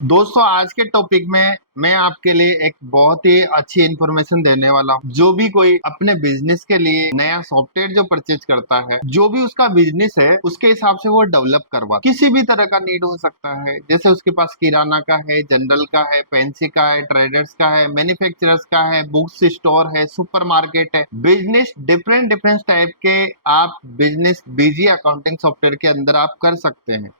दोस्तों आज के टॉपिक में मैं आपके लिए एक बहुत ही अच्छी इन्फॉर्मेशन देने वाला हूँ। जो भी कोई अपने बिजनेस के लिए नया सॉफ्टवेयर जो परचेज करता है, जो भी उसका बिजनेस है उसके हिसाब से वो डेवलप करवा, किसी भी तरह का नीड हो सकता है। जैसे उसके पास किराना का है, जनरल का है, फैंसी का है, ट्रेडर्स का है, मैन्युफैक्चरर्स का है, बुक्स स्टोर है, सुपर मार्केट है, बिजनेस डिफरेंट डिफरेंट टाइप के आप बिजनेस बीजी अकाउंटिंग सॉफ्टवेयर के अंदर आप कर सकते हैं।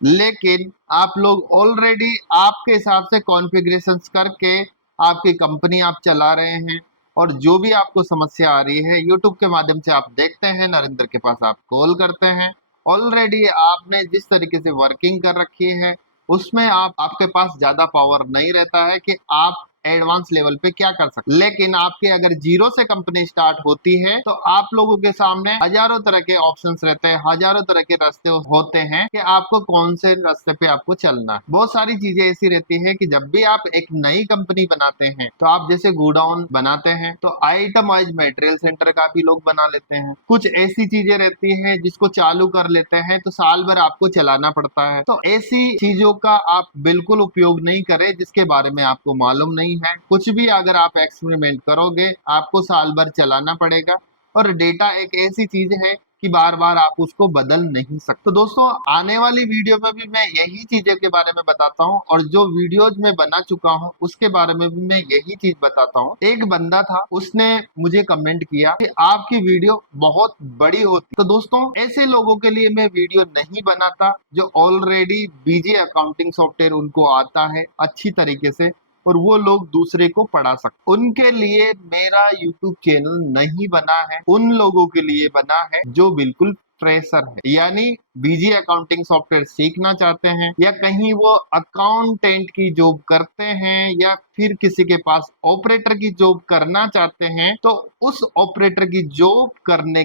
लेकिन आप लोग ऑलरेडी आपके हिसाब से कॉन्फ़िगरेशंस करके आपकी कंपनी आप चला रहे हैं, और जो भी आपको समस्या आ रही है यूट्यूब के माध्यम से आप देखते हैं, नरेंद्र के पास आप कॉल करते हैं। ऑलरेडी आपने जिस तरीके से वर्किंग कर रखी है उसमें आपके पास ज्यादा पावर नहीं रहता है कि आप एडवांस लेवल पे क्या कर सकते। लेकिन आपके अगर जीरो से कंपनी स्टार्ट होती है तो आप लोगों के सामने हजारों तरह के ऑप्शंस रहते हैं, हजारों तरह के रास्ते होते हैं कि आपको कौन से रास्ते पे आपको चलना है। बहुत सारी चीजें ऐसी रहती है कि जब भी आप एक नई कंपनी बनाते हैं तो आप जैसे गोडाउन बनाते हैं तो आइटम वाइज मटेरियल सेंटर का भी लोग बना लेते हैं। कुछ ऐसी चीजें रहती हैं जिसको चालू कर लेते हैं तो साल भर आपको चलाना पड़ता है। तो ऐसी चीजों का आप बिल्कुल उपयोग नहीं करें जिसके बारे में आपको मालूम नहीं है। कुछ भी अगर आप एक्सपेरिमेंट करोगे आपको साल भर चलाना पड़ेगा, और डेटा एक ऐसी चीज है कि बार बार आप उसको बदल नहीं सकते। तो दोस्तों आने वाली वीडियो में भी मैं यही चीजों के बारे में बताता हूँ, और जो वीडियोज में बना चुका हूँ उसके बारे में भी मैं यही चीज बताता हूँ। एक बंदा था, उसने मुझे कमेंट किया कि आपकी वीडियो बहुत बड़ी होती। तो दोस्तों ऐसे लोगों के लिए मैं वीडियो नहीं बनाता जो ऑलरेडी बीजी अकाउंटिंग सॉफ्टवेयर उनको आता है अच्छी तरीके से, और वो लोग दूसरे को पढ़ा सकते। उनके लिए मेरा यूट्यूब चैनल नहीं बना है, उन लोगों के लिए बना है जो बिल्कुल फ्रेशर है, यानी बीजी अकाउंटिंग सॉफ्टवेयर सीखना चाहते हैं, या कहीं वो अकाउंटेंट की जॉब करते हैं, या फिर किसी के पास ऑपरेटर की जॉब करना चाहते हैं। तो उस ऑपरेटर की जॉब करने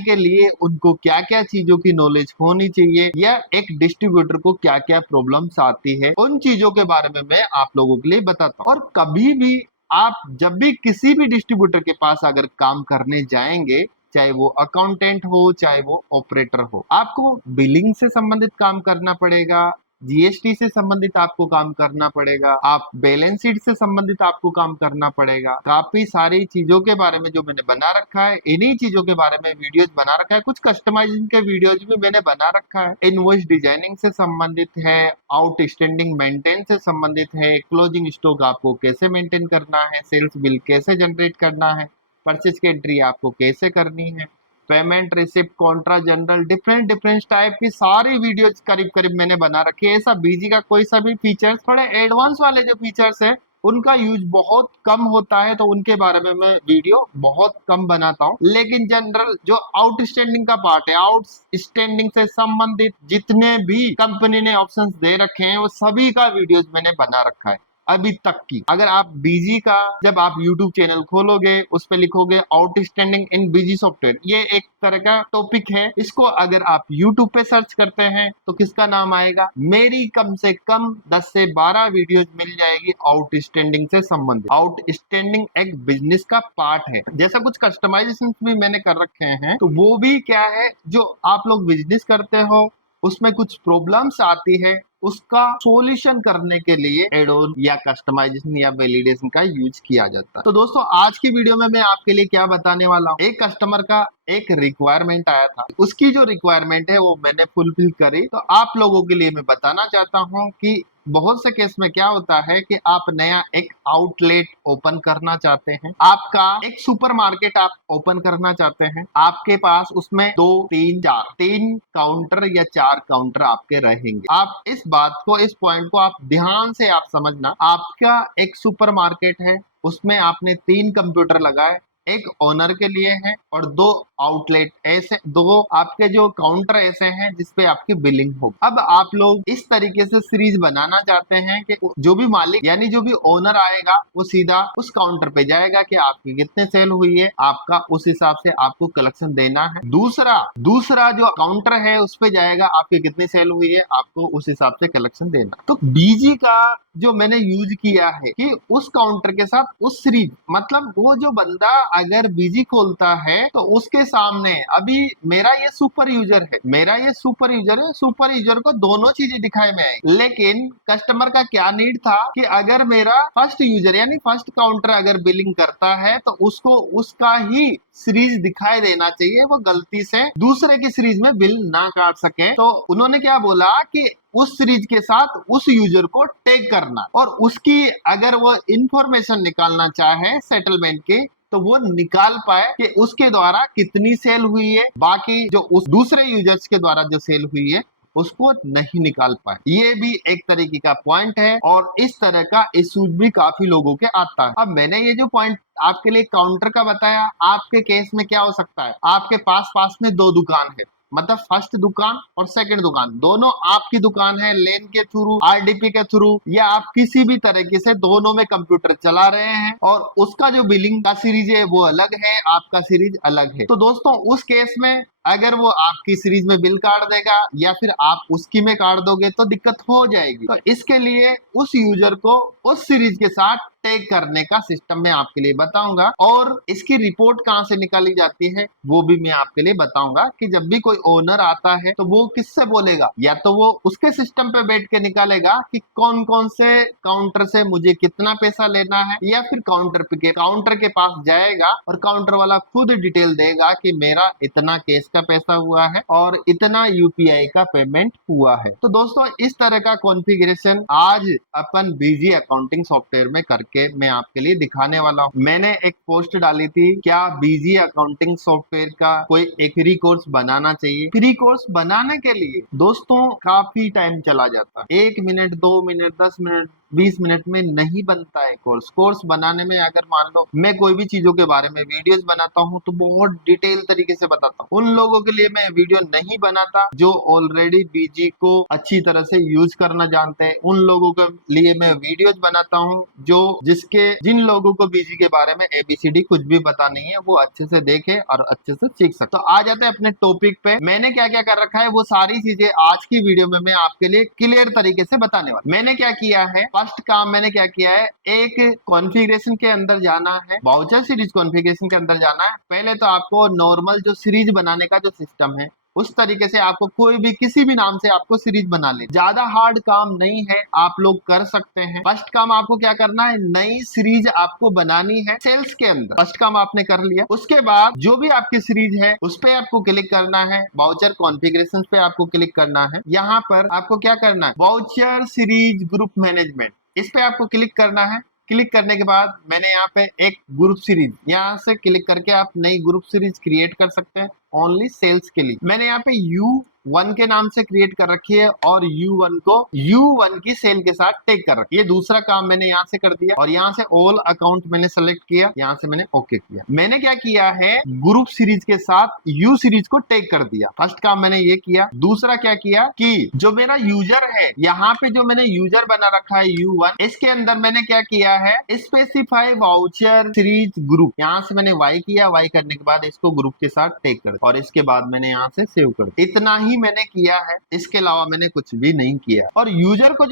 के लिए उनको क्या क्या चीजों की नॉलेज होनी चाहिए, या एक डिस्ट्रीब्यूटर को क्या क्या प्रॉब्लम्स आती है, उन चीजों के बारे में मैं आप लोगों के लिए बताता हूँ। और कभी भी आप जब भी किसी भी डिस्ट्रीब्यूटर के पास अगर काम करने जाएंगे, चाहे वो अकाउंटेंट हो चाहे वो ऑपरेटर हो, आपको बिलिंग से संबंधित काम करना पड़ेगा, जीएसटी से संबंधित आपको काम करना पड़ेगा, आप बैलेंस शीट से संबंधित आपको काम करना पड़ेगा। काफी सारी चीजों के बारे में जो मैंने बना रखा है, इन्हीं चीजों के बारे में वीडियोस बना रखा है। कुछ कस्टमाइजेशन के वीडियोज भी मैंने बना रखा है। इनवॉइस डिजाइनिंग से संबंधित है, आउटस्टैंडिंग मेंटेन से संबंधित है, क्लोजिंग स्टॉक आपको कैसे मेंटेन करना है, सेल्स बिल कैसे जनरेट करना है, परचेज की एंट्री आपको कैसे करनी है, payment receipt Contra general, different different type की सारी वीडियोज करीब करीब मैंने बना रखी है। ऐसा बीजी का कोई सा भी फीचर्स, थोड़े एडवांस वाले जो फीचर्स है उनका यूज बहुत कम होता है, तो उनके बारे में मैं वीडियो बहुत कम बनाता हूँ। लेकिन जनरल जो आउटस्टैंडिंग का पार्ट है, आउटस्टैंडिंग से संबंधित जितने भी कंपनी ने ऑप्शंस दे रखे हैं वो सभी का वीडियोज मैंने बना रखा है अभी तक की। अगर आप बीजी का जब आप यूट्यूब चैनल खोलोगे उस पर लिखोगे आउटस्टैंडिंग इन बीजी सॉफ्टवेयर, ये एक तरह का टॉपिक है। इसको अगर आप यूट्यूब पे सर्च करते हैं तो किसका नाम आएगा, मेरी कम से कम 10 से 12 वीडियोज मिल जाएगी आउटस्टैंडिंग से संबंधित। आउटस्टैंडिंग एक बिजनेस का पार्ट है। जैसा कुछ कस्टमाइजेशन भी मैंने कर रखे हैं, तो वो भी क्या है, जो आप लोग बिजनेस करते हो उसमें कुछ प्रॉब्लम्स आती है, उसका सॉल्यूशन करने के लिए एड ऑन या कस्टमाइजेशन या वैलिडेशन का यूज किया जाता है। तो दोस्तों आज की वीडियो में मैं आपके लिए क्या बताने वाला हूँ, एक कस्टमर का एक रिक्वायरमेंट आया था, उसकी जो रिक्वायरमेंट है वो मैंने फुलफिल करी। तो आप लोगों के लिए मैं बताना चाहता हूँ कि बहुत से केस में क्या होता है कि आप नया एक आउटलेट ओपन करना चाहते हैं, आपका एक सुपरमार्केट आप ओपन करना चाहते हैं, आपके पास उसमें 3 काउंटर या 4 काउंटर आपके रहेंगे। आप इस बात को, इस पॉइंट को आप ध्यान से आप समझना। आपका एक सुपरमार्केट है, उसमें आपने 3 कंप्यूटर लगाए, एक ओनर के लिए है और 2 आउटलेट ऐसे, 2 आपके जो काउंटर ऐसे हैं जिसपे आपकी बिलिंग हो। अब आप लोग इस तरीके से सीरीज बनाना चाहते हैं कि जो भी मालिक यानी जो भी ओनर आएगा वो सीधा उस काउंटर पे जाएगा कि आपकी कितने सेल हुई है, आपका उस हिसाब से आपको कलेक्शन देना है। दूसरा जो काउंटर है उस पे जाएगा, आपकी कितनी सेल हुई है, आपको उस हिसाब से कलेक्शन देना। तो बीजी का जो मैंने यूज किया है कि उस काउंटर के साथ उस सीरीज, मतलब वो जो बंदा अगर बीजी खोलता है तो उसके सामने अभी मेरा ये सुपर यूजर है, सुपर यूजर को दोनों चीजें दिखाई में आई, लेकिन कस्टमर का क्या नीड था कि अगर मेरा फर्स्ट यूजर यानी फर्स्ट काउंटर अगर बिलिंग करता है तो उसको उसका ही सीरीज दिखाई देना चाहिए, वो गलती से दूसरे की सीरीज में बिल ना काट सके। तो उन्होंने क्या बोला कि उस सीरीज के साथ उस यूजर को टैग करना और उसकी अगर वो इंफॉर्मेशन निकालना चाहे सेटलमेंट की तो वो निकाल पाए कि उसके द्वारा कितनी सेल हुई है, बाकी जो उस दूसरे यूजर्स के द्वारा जो सेल हुई है उसको नहीं निकाल पाए। ये भी एक तरीके का पॉइंट है और इस तरह का इशूज भी काफी लोगों के आता है। अब मैंने ये जो पॉइंट आपके लिए काउंटर का बताया, आपके केस में क्या हो सकता है, आपके पास में दो दुकान है, मतलब फर्स्ट दुकान और सेकंड दुकान दोनों आपकी दुकान है, लेन के थ्रू, आरडीपी के थ्रू या आप किसी भी तरीके से दोनों में कंप्यूटर चला रहे हैं और उसका जो बिलिंग का सीरीज है वो अलग है, आपका सीरीज अलग है। तो दोस्तों उस केस में अगर वो आपकी सीरीज में बिल काट देगा या फिर आप उसकी में काट दोगे तो दिक्कत हो जाएगी। तो इसके लिए उस यूजर को उस सीरीज के साथ टैग करने का सिस्टम मैं आपके लिए बताऊंगा और इसकी रिपोर्ट कहां से निकाली जाती है वो भी मैं आपके लिए बताऊंगा कि जब भी कोई ओनर आता है तो वो किससे बोलेगा, या तो वो उसके सिस्टम पे बैठ के निकालेगा कि कौन कौन से काउंटर से मुझे कितना पैसा लेना है, या फिर काउंटर के पास जाएगा और काउंटर वाला खुद डिटेल देगा कि मेरा इतना केस का पैसा हुआ है और इतना यूपीआई का पेमेंट हुआ है। तो दोस्तों इस तरह का कॉन्फ़िगरेशन आज अपन बीजी अकाउंटिंग सॉफ्टवेयर में करके मैं आपके लिए दिखाने वाला हूँ। मैंने एक पोस्ट डाली थी, क्या बीजी अकाउंटिंग सॉफ्टवेयर का कोई एक फ्री कोर्स बनाना चाहिए। फ्री कोर्स बनाने के लिए दोस्तों काफी टाइम चला जाता है, 1 मिनट 2 मिनट 10 मिनट 20 मिनट में नहीं बनता है कोर्स बनाने में। अगर मान लो मैं कोई भी चीजों के बारे में वीडियोस बनाता हूँ तो बहुत डिटेल तरीके से बताता हूँ। उन लोगों के लिए मैं वीडियो नहीं बनाता जो ऑलरेडी बीजी को अच्छी तरह से यूज करना जानते हैं, उन लोगों के लिए मैं वीडियोस बनाता हूँ जो जिन लोगों को बीजी के बारे में एबीसीडी कुछ भी पता नहीं है वो अच्छे से देखे और अच्छे से सीख सकते। तो आ जाते हैं अपने टॉपिक पे। मैंने क्या क्या कर रखा है वो सारी चीजें आज की वीडियो में मैं आपके लिए क्लियर तरीके से बताने वाला। मैंने क्या किया है, फर्स्ट काम मैंने क्या किया है, एक कॉन्फ़िगरेशन के अंदर जाना है, वाउचर सीरीज कॉन्फ़िगरेशन के अंदर जाना है। पहले तो आपको नॉर्मल जो सीरीज बनाने का जो सिस्टम है उस तरीके से आपको कोई भी किसी भी नाम से आपको सीरीज बना ले, ज्यादा हार्ड काम नहीं है, आप लोग कर सकते हैं। फर्स्ट काम आपको क्या करना है, नई सीरीज आपको बनानी है सेल्स के अंदर। फर्स्ट काम आपने कर लिया, उसके बाद जो भी आपकी सीरीज है उस पे आपको क्लिक करना है, वाउचर कॉन्फ़िगरेशन पे आपको क्लिक करना है। यहाँ पर आपको क्या करना है, वाउचर सीरीज ग्रुप मैनेजमेंट, इस पे आपको क्लिक करना है। क्लिक करने के बाद मैंने यहाँ पे एक ग्रुप सीरीज, यहाँ से क्लिक करके आप नई ग्रुप सीरीज क्रिएट कर सकते हैं ओनली सेल्स के लिए। मैंने यहाँ पे U1 के नाम से क्रिएट कर रखी है और U1 को U1 की सेल के साथ टैग कर रखी है। ये दूसरा काम मैंने यहाँ से कर दिया और यहाँ से ऑल अकाउंट मैंने सेलेक्ट किया, यहाँ से मैंने ओके किया। मैंने क्या किया है, ग्रुप सीरीज के साथ U सीरीज को टैग कर दिया। फर्स्ट काम मैंने ये किया। दूसरा क्या किया कि जो मेरा यूजर है, यहाँ पे जो मैंने यूजर बना रखा है U1, इसके अंदर मैंने क्या किया है, स्पेसिफाई वाउचर सीरीज ग्रुप, यहाँ से मैंने Y किया। Y करने के बाद इसको ग्रुप के साथ टैग कर और इसके बाद मैंने यहाँ से सेव कर दिया। इतना ही मैंने किया है, इसके अलावा मैंने कुछ भी नहीं किया। और यूजर को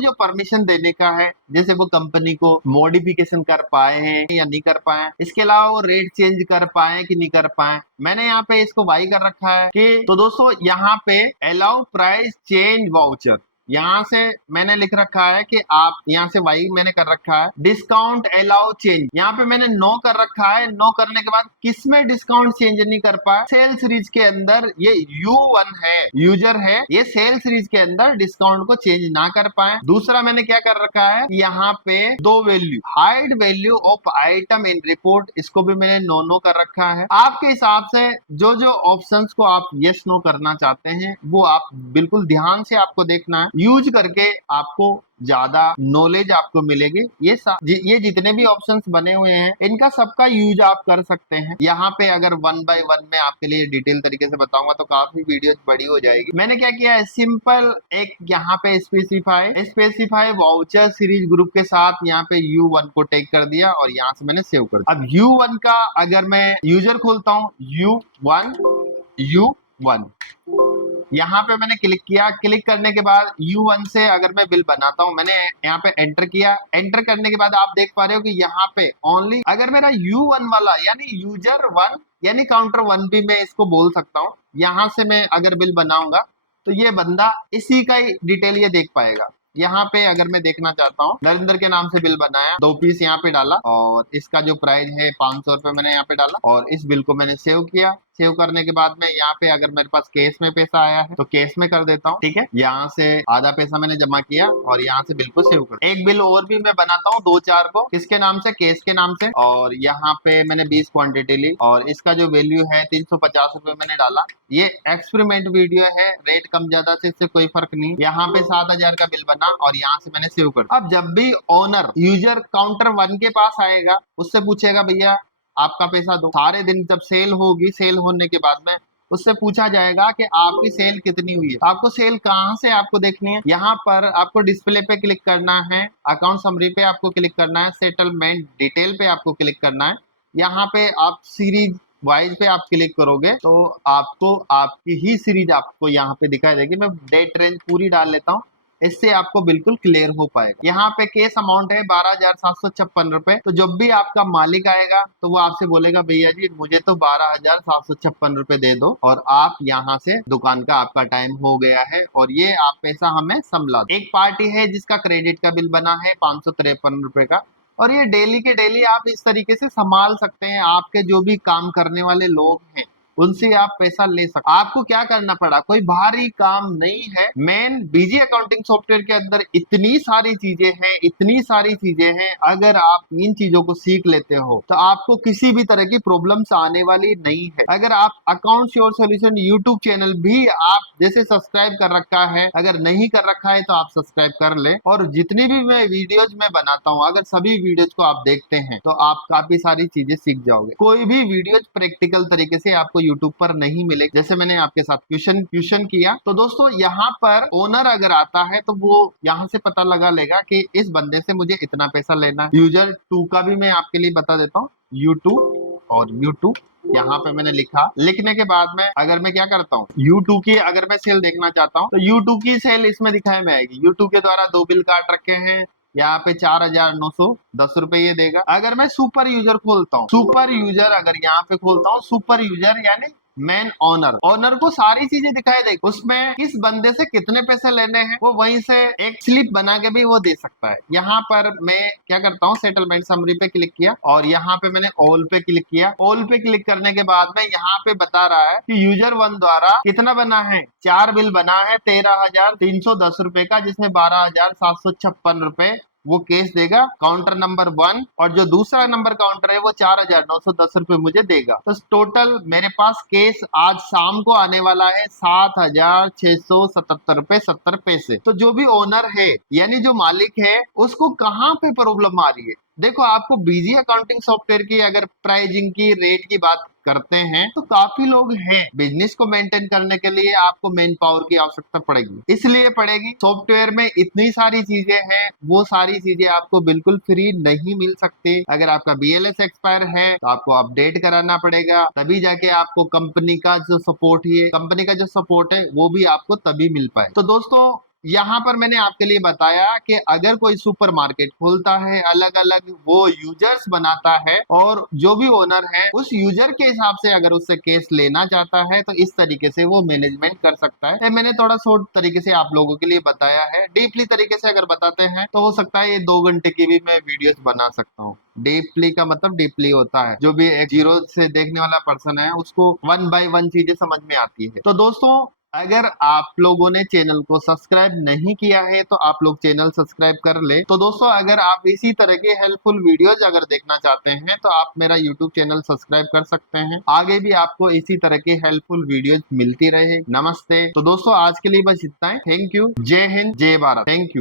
जो परमिशन देने का है, जैसे वो कंपनी को मॉडिफिकेशन कर पाए हैं या नहीं कर पाए, इसके अलावा वो रेट चेंज कर पाए कि नहीं कर पाए, मैंने यहाँ पे इसको वाई कर रखा है कि तो दोस्तों यहाँ पे अलाउ प्राइस चेंज वाउचर, यहाँ से मैंने लिख रखा है कि आप यहाँ से वाई मैंने कर रखा है। डिस्काउंट अलाउ चेंज, यहाँ पे मैंने नो कर रखा है। नो करने के बाद किसमें डिस्काउंट चेंज नहीं कर पाया, सेल सीरीज के अंदर ये U1 है, यूजर है, ये सेल सीरीज के अंदर डिस्काउंट को चेंज ना कर पाए। दूसरा मैंने क्या कर रखा है, यहाँ पे दो value, hide value of item in report, इसको भी मैंने नो कर रखा है। आपके हिसाब से जो जो ऑप्शंस को आप यस नो करना चाहते हैं वो आप बिल्कुल ध्यान से आपको देखना है, यूज करके आपको ज्यादा नॉलेज आपको मिलेगी। ये जितने भी ऑप्शंस बने हुए हैं इनका सबका यूज आप कर सकते हैं। यहाँ पे अगर 1 बाय 1 में आपके लिए डिटेल तरीके से बताऊंगा तो काफी वीडियोस बड़ी हो जाएगी। मैंने क्या किया है, सिंपल एक यहाँ पे स्पेसिफाई वाउचर सीरीज ग्रुप के साथ यहाँ पे U1 को टैग कर दिया और यहाँ से मैंने सेव कर दिया। अब U1 का अगर मैं यूजर खोलता हूँ, U1 यहाँ पे मैंने क्लिक किया। क्लिक करने के बाद U1 से अगर मैं बिल बनाता हूँ, मैंने यहाँ पे एंटर किया। एंटर करने के बाद आप देख पा रहे हो कि यहाँ पे ओनली अगर मेरा U1 वाला यानी यूजर 1 यानी काउंटर 1 भी मैं इसको बोल सकता हूँ, यहाँ से मैं अगर बिल बनाऊंगा तो ये बंदा इसी का ही डिटेल ये देख पाएगा। यहाँ पे अगर मैं देखना चाहता हूँ, नरेंद्र के नाम से बिल बनाया, 2 पीस यहाँ पे डाला और इसका जो प्राइस है 500 रुपए मैंने यहाँ पे डाला और इस बिल को मैंने सेव किया। सेव करने के बाद में यहाँ पे अगर मेरे पास कैश में पैसा आया है तो कैश में कर देता हूँ, ठीक है। यहाँ से आधा पैसा मैंने जमा किया और यहाँ से बिल को सेव कर। एक बिल और भी मैं बनाता हूँ 2-4 को, किसके नाम से, कैश के नाम से, और यहाँ पे मैंने 20 क्वांटिटी ली और इसका जो वैल्यू है 350 रुपए मैंने डाला। ये एक्सपेरिमेंट वीडियो है, रेट कम ज्यादा से इससे कोई फर्क नहीं। यहाँ पे 7000 का बिल बना और यहाँ से मैंने सेव कर। अब जब भी ओनर यूजर काउंटर 1 के पास आएगा, उससे पूछेगा भैया आपका पैसा दो। सारे दिन जब सेल होगी, सेल होने के बाद में उससे पूछा जाएगा कि आपकी सेल कितनी हुई है। तो आपको सेल कहाँ से आपको देखनी है, यहाँ पर आपको डिस्प्ले पे क्लिक करना है, अकाउंट समरी पे आपको क्लिक करना है, सेटलमेंट डिटेल पे आपको क्लिक करना है। यहाँ पे आप सीरीज वाइज पे आप क्लिक करोगे तो आपको आपकी ही सीरीज आपको यहाँ पे दिखाई देगी। मैं डेट रेंज पूरी डाल लेता हूँ, इससे आपको बिल्कुल क्लियर हो पाएगा। यहाँ पे केस अमाउंट है 12,756 रुपए। तो जब भी आपका मालिक आएगा तो वो आपसे बोलेगा भैया जी मुझे तो 12,756 रुपए दे दो और आप यहाँ से दुकान का आपका टाइम हो गया है और ये आप पैसा हमें संभला दो। एक पार्टी है जिसका क्रेडिट का बिल बना है 553 रुपए का और ये डेली के डेली आप इस तरीके से संभाल सकते हैं। आपके जो भी काम करने वाले लोग हैं उनसे आप पैसा ले सकते। आपको क्या करना पड़ा, कोई भारी काम नहीं है। मेन बीजी अकाउंटिंग सॉफ्टवेयर के अंदर इतनी सारी चीजें हैं, इतनी सारी चीजें हैं। अगर आप इन चीजों को सीख लेते हो तो आपको किसी भी तरह की प्रॉब्लम्स आने वाली नहीं है। अगर आप accounts your solution YouTube channel भी आप जैसे सब्सक्राइब कर रखा है, अगर नहीं कर रखा है तो आप सब्सक्राइब कर ले और जितनी भी मैं वीडियोज में बनाता हूँ अगर सभी वीडियोज को आप देखते हैं तो आप काफी सारी चीजें सीख जाओगे। कोई भी वीडियोज प्रैक्टिकल तरीके से आपको यूट्यूब पर नहीं मिले। जैसे मैंने आपके साथ क्वेश्चन किया तो दोस्तों यहाँ पर ओनर अगर आता है तो वो यहाँ से पता लगा लेगा कि इस बंदे से मुझे इतना पैसा लेना है। यूजर 2 का भी मैं आपके लिए बता देता हूँ, U2 और U2 यहाँ पे मैंने लिखा। लिखने के बाद में अगर मैं क्या करता हूँ, U2 की अगर मैं सेल देखना चाहता हूँ तो U2 की सेल इसमें दिखाई में आएगी। U2 के द्वारा 2 बिल काट रखे हैं, यहाँ पे 4,910 रुपए ये देगा। अगर मैं सुपर यूजर खोलता हूँ, सुपर यूजर अगर यहाँ पे खोलता हूँ, सुपर यूजर यानी मेन ओनर को सारी चीजें दिखाई देगी। उसमें किस बंदे से कितने पैसे लेने हैं वो वहीं से एक स्लिप बना के भी वो दे सकता है। यहाँ पर मैं क्या करता हूँ, सेटलमेंट समरी पे क्लिक किया और यहाँ पे मैंने ऑल पे क्लिक किया। ऑल पे क्लिक करने के बाद में यहाँ पे बता रहा है कि यूजर 1 द्वारा कितना बना है, 4 बिल बना है 13,310 रुपए का, जिसमें 12,756 रुपए वो केस देगा काउंटर नंबर 1 और जो दूसरा नंबर काउंटर है वो 4,910 रुपए मुझे देगा। तो टोटल मेरे पास केस आज शाम को आने वाला है 7,677 रुपए 70 पैसे। तो जो भी ओनर है यानी जो मालिक है उसको कहाँ पे प्रॉब्लम आ रही है। देखो आपको बीजी अकाउंटिंग सॉफ्टवेयर की अगर प्राइसिंग की रेट की बात करते हैं तो काफी लोग हैं। बिजनेस को मेंटेन करने के लिए आपको मैन पावर की आवश्यकता पड़ेगी, इसलिए पड़ेगी। सॉफ्टवेयर में इतनी सारी चीजें हैं, वो सारी चीजें आपको बिल्कुल फ्री नहीं मिल सकती। अगर आपका BLS एक्सपायर है तो आपको अपडेट कराना पड़ेगा, तभी जाके आपको कंपनी का जो सपोर्ट है वो भी आपको तभी मिल पाए। तो दोस्तों यहाँ पर मैंने आपके लिए बताया कि अगर कोई सुपरमार्केट खोलता है, अलग अलग वो यूजर्स बनाता है और जो भी ओनर है उस यूजर के हिसाब से अगर उससे केस लेना चाहता है तो इस तरीके से वो मैनेजमेंट कर सकता है। मैंने थोड़ा शॉर्ट तरीके से आप लोगों के लिए बताया है। डीपली तरीके से अगर बताते हैं तो हो सकता है ये 2 घंटे की भी मैं वीडियोस बना सकता हूँ। डीपली का मतलब डीपली होता है जो भी एक जीरो से देखने वाला पर्सन है उसको 1 बाय 1 चीजें समझ में आती है। तो दोस्तों अगर आप लोगों ने चैनल को सब्सक्राइब नहीं किया है तो आप लोग चैनल सब्सक्राइब कर ले। तो दोस्तों अगर आप इसी तरह के हेल्पफुल वीडियोज अगर देखना चाहते हैं तो आप मेरा यूट्यूब चैनल सब्सक्राइब कर सकते हैं। आगे भी आपको इसी तरह की हेल्पफुल वीडियोज मिलती रहे। नमस्ते। तो दोस्तों आज के लिए बस इतना ही। Thank you. जय हिंद, जय भारत। Thank you.